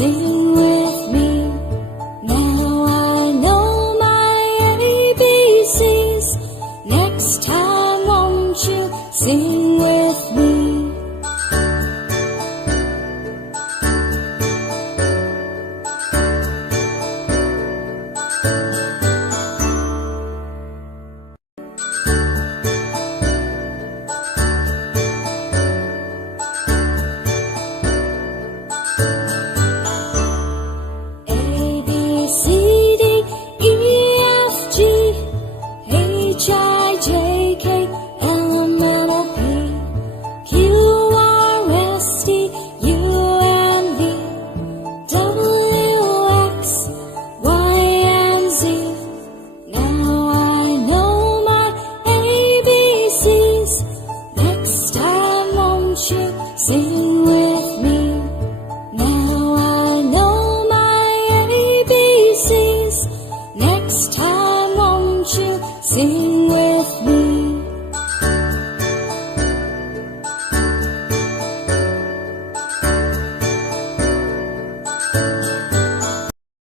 Sing with me. Now I know my ABCs. Next time won't you sing with me? Sing with me. Now I know my ABCs. Next time won't you sing